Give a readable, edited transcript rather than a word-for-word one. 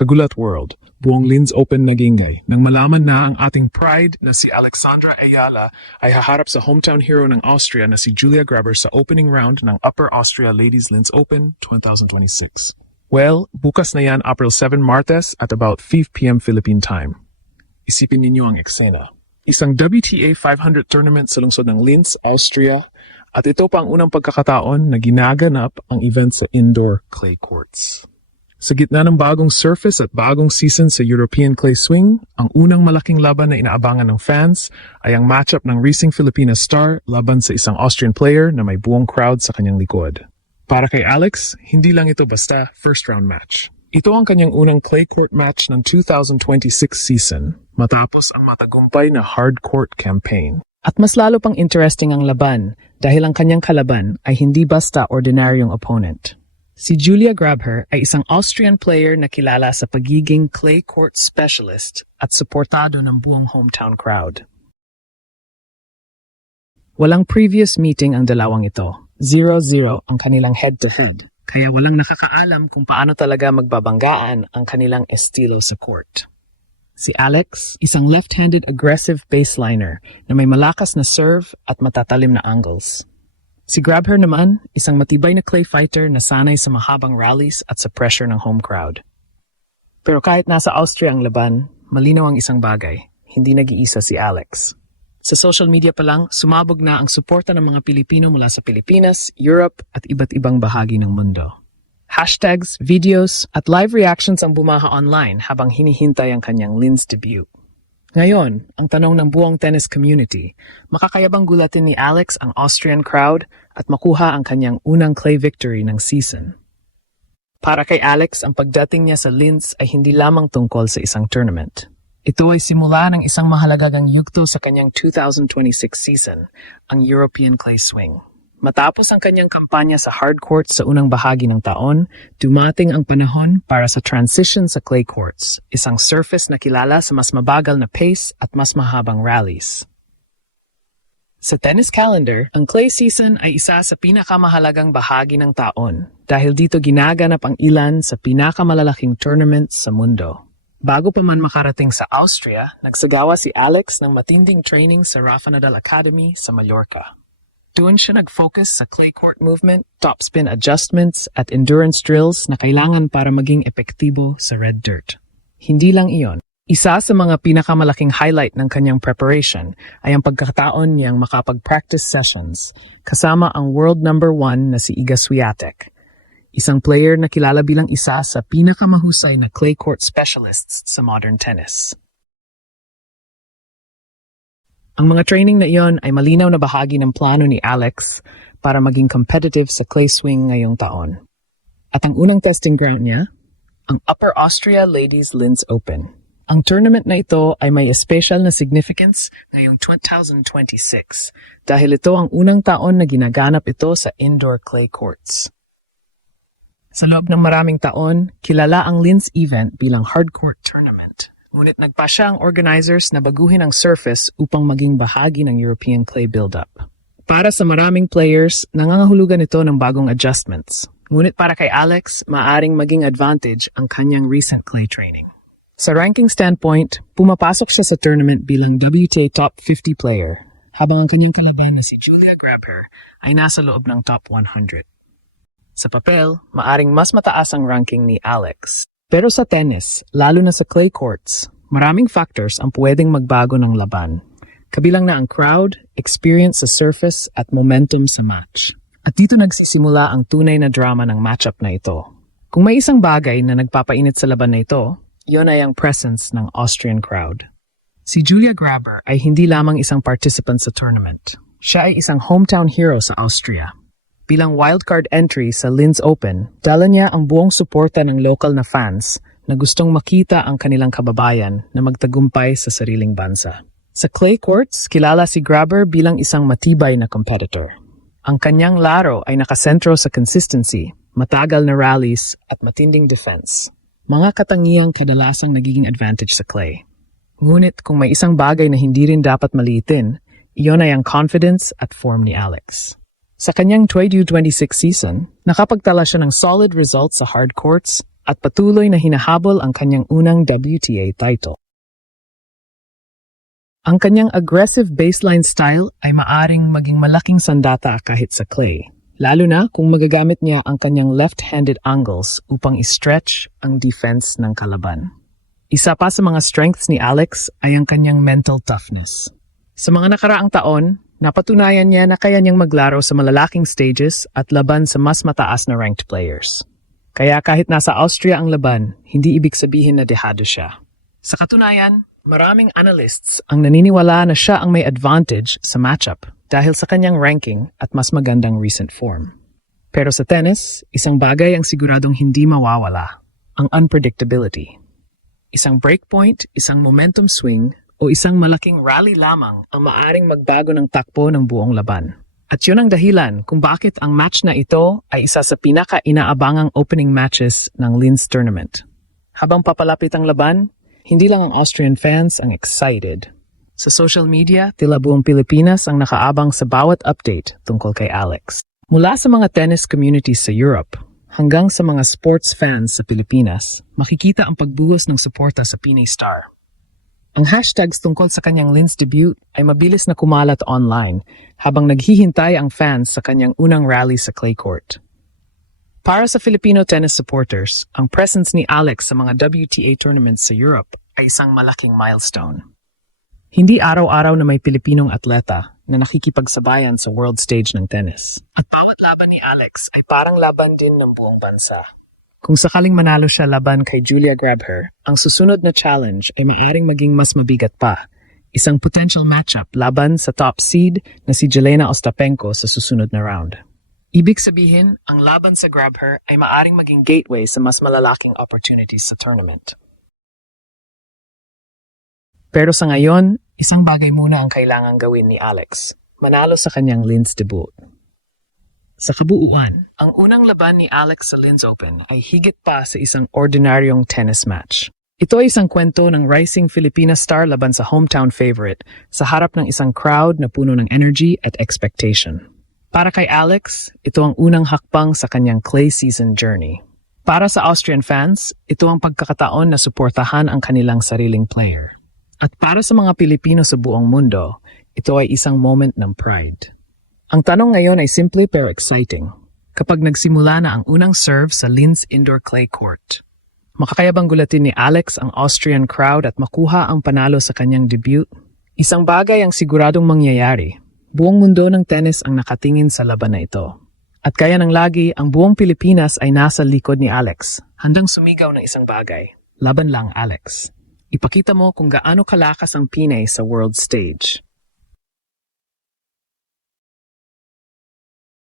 Kagulat World, buong Linz Open nagingay nang malaman na ang ating pride na si Alexandra Ayala ay haharap sa hometown hero ng Austria na si Julia Grabber sa opening round ng Upper Austria Ladies Linz Open 2026. Well, bukas na yan April 7 Martes at about 5 p.m. Philippine time. Isipin ninyo ang eksena. Isang WTA 500 tournament sa lungsod ng Linz, Austria, at ito pa ang unang pagkakataon na ginaganap ang event sa indoor clay courts. Sa gitna ng bagong surface at bagong season sa European clay swing, ang unang malaking laban na inaabangan ng fans ay ang matchup ng Racing Filipina star laban sa isang Austrian player na may buong crowd sa kanyang likod. Para kay Alex, hindi lang ito basta first round match. Ito ang kanyang unang clay court match ng 2026 season matapos ang matagumpay na hard court campaign. At mas lalo pang interesting ang laban dahil ang kanyang kalaban ay hindi basta ordinaryong opponent. Si Julia Grabher ay isang Austrian player na kilala sa pagiging clay court specialist at suportado ng buong hometown crowd. Walang previous meeting ang dalawang ito. 0-0 ang kanilang head-to-head, kaya walang nakakaalam kung paano talaga magbabanggaan ang kanilang estilo sa court. Si Alex, isang left-handed aggressive baseliner na may malakas na serve at matatalim na angles. Si Grabher naman, isang matibay na clay fighter na sanay sa mahabang rallies at sa pressure ng home crowd. Pero kahit nasa Austria ang laban, malinaw ang isang bagay, hindi nag-iisa si Alex. Sa social media pa lang, sumabog na ang suporta ng mga Pilipino mula sa Pilipinas, Europe at iba't ibang bahagi ng mundo. Hashtags, videos at live reactions ang bumaha online habang hinihintay ang kanyang Linz debut. Ngayon, ang tanong ng buong tennis community, makakayabang gulatin ni Alex ang Austrian crowd at makuha ang kanyang unang clay victory ng season. Para kay Alex, ang pagdating niya sa Linz ay hindi lamang tungkol sa isang tournament. Ito ay simula ng isang mahalagang yugto sa kanyang 2026 season, ang European clay swing. Matapos ang kanyang kampanya sa hard courts sa unang bahagi ng taon, dumating ang panahon para sa transition sa clay courts, isang surface na kilala sa mas mabagal na pace at mas mahabang rallies. Sa tennis calendar, ang clay season ay isa sa pinakamahalagang bahagi ng taon dahil dito ginaganap ang ilan sa pinakamalalaking tournaments sa mundo. Bago pa man makarating sa Austria, nagsagawa si Alex ng matinding training sa Rafa Nadal Academy sa Mallorca. Doon siya nag-focus sa clay court movement, topspin adjustments at endurance drills na kailangan para maging epektibo sa red dirt. Hindi lang iyon. Isa sa mga pinakamalaking highlight ng kanyang preparation ay ang pagkakataon niyang makapag-practice sessions kasama ang world number 1 na si Iga Swiatek, isang player na kilala bilang isa sa pinakamahusay na clay court specialists sa modern tennis. Ang mga training na iyon ay malinaw na bahagi ng plano ni Alex para maging competitive sa clay swing ngayong taon. At ang unang testing ground niya, ang Upper Austria Ladies Linz Open. Ang tournament na ito ay may special na significance ngayong 2026 dahil ito ang unang taon na ginaganap ito sa indoor clay courts. Sa loob ng maraming taon, kilala ang Linz event bilang hardcourt tournament. Ngunit nagpasya ang organizers na baguhin ang surface upang maging bahagi ng European clay build-up. Para sa maraming players, nangangahulugan ito ng bagong adjustments. Ngunit para kay Alex, maaring maging advantage ang kanyang recent clay training. Sa ranking standpoint, pumapasok siya sa tournament bilang WTA top 50 player, habang ang kanyang kalaban na si Julia Grabher ay nasa loob ng top 100. Sa papel, maaring mas mataas ang ranking ni Alex. Pero sa tennis, lalo na sa clay courts, maraming factors ang pwedeng magbago ng laban. Kabilang na ang crowd, experience sa surface at momentum sa match. At dito nagsisimula ang tunay na drama ng matchup na ito. Kung may isang bagay na nagpapainit sa laban na ito, iyon ay ang presence ng Austrian crowd. Si Julia Grabber ay hindi lamang isang participant sa tournament. Siya ay isang hometown hero sa Austria. Bilang wildcard entry sa Linz Open, dala niya ang buong suporta ng local na fans na gustong makita ang kanilang kababayan na magtagumpay sa sariling bansa. Sa clay courts, kilala si Grabber bilang isang matibay na competitor. Ang kanyang laro ay nakasentro sa consistency, matagal na rallies at matinding defense. Mga katangiang kadalasang nagiging advantage sa clay. Ngunit kung may isang bagay na hindi rin dapat maliitin, iyon ay ang confidence at form ni Alex. Sa kanyang 2026 season, nakapagtala siya ng solid results sa hard courts at patuloy na hinahabol ang kanyang unang WTA title. Ang kanyang aggressive baseline style ay maaring maging malaking sandata kahit sa clay, lalo na kung magagamit niya ang kanyang left-handed angles upang i-stretch ang defense ng kalaban. Isa pa sa mga strengths ni Alex ay ang kanyang mental toughness. Sa mga nakaraang taon, napatunayan niya na kaya niyang maglaro sa malalaking stages at laban sa mas mataas na ranked players. Kaya kahit nasa Austria ang laban, hindi ibig sabihin na dehado siya. Sa katunayan, maraming analysts ang naniniwala na siya ang may advantage sa matchup dahil sa kanyang ranking at mas magandang recent form. Pero sa tennis, isang bagay ang siguradong hindi mawawala, ang unpredictability. Isang breakpoint, isang momentum swing, o isang malaking rally lamang ang maaring magbago ng takbo ng buong laban. At yun ang dahilan kung bakit ang match na ito ay isa sa pinaka-inaabangang opening matches ng Linz Tournament. Habang papalapit ang laban, hindi lang ang Austrian fans ang excited. Sa social media, tila buong Pilipinas ang nakaabang sa bawat update tungkol kay Alex. Mula sa mga tennis communities sa Europe, hanggang sa mga sports fans sa Pilipinas, makikita ang pagbuhos ng suporta sa Pinay Star. Ang hashtags tungkol sa kanyang Linz debut ay mabilis na kumalat online habang naghihintay ang fans sa kanyang unang rally sa clay court. Para sa Filipino tennis supporters, ang presence ni Alex sa mga WTA tournaments sa Europe ay isang malaking milestone. Hindi araw-araw na may Pilipinong atleta na nakikipagsabayan sa world stage ng tennis. At bawat laban ni Alex ay parang laban din ng buong bansa. Kung sakaling manalo siya laban kay Julia Grabher, ang susunod na challenge ay maaring maging mas mabigat pa. Isang potential matchup laban sa top seed na si Jelena Ostapenko sa susunod na round. Ibig sabihin, ang laban sa Grabher ay maaring maging gateway sa mas malalaking opportunities sa tournament. Pero sa ngayon, isang bagay muna ang kailangang gawin ni Alex. Manalo sa kanyang Linz debut. Sa kabuuan, ang unang laban ni Alex sa Linz Open ay higit pa sa isang ordinaryong tennis match. Ito ay isang kwento ng rising Filipina star laban sa hometown favorite sa harap ng isang crowd na puno ng energy at expectation. Para kay Alex, ito ang unang hakbang sa kanyang clay season journey. Para sa Austrian fans, ito ang pagkakataon na suportahan ang kanilang sariling player. At para sa mga Pilipino sa buong mundo, ito ay isang moment ng pride. Ang tanong ngayon ay simple pero exciting. Kapag nagsimula na ang unang serve sa Linz Indoor Clay Court, makakayabang gulatin ni Alex ang Austrian crowd at makuha ang panalo sa kanyang debut? Isang bagay ang siguradong mangyayari. Buong mundo ng tennis ang nakatingin sa laban na ito. At kaya ng lagi, ang buong Pilipinas ay nasa likod ni Alex, handang sumigaw ng isang bagay. Laban lang, Alex. Ipakita mo kung gaano kalakas ang Pinay sa world stage.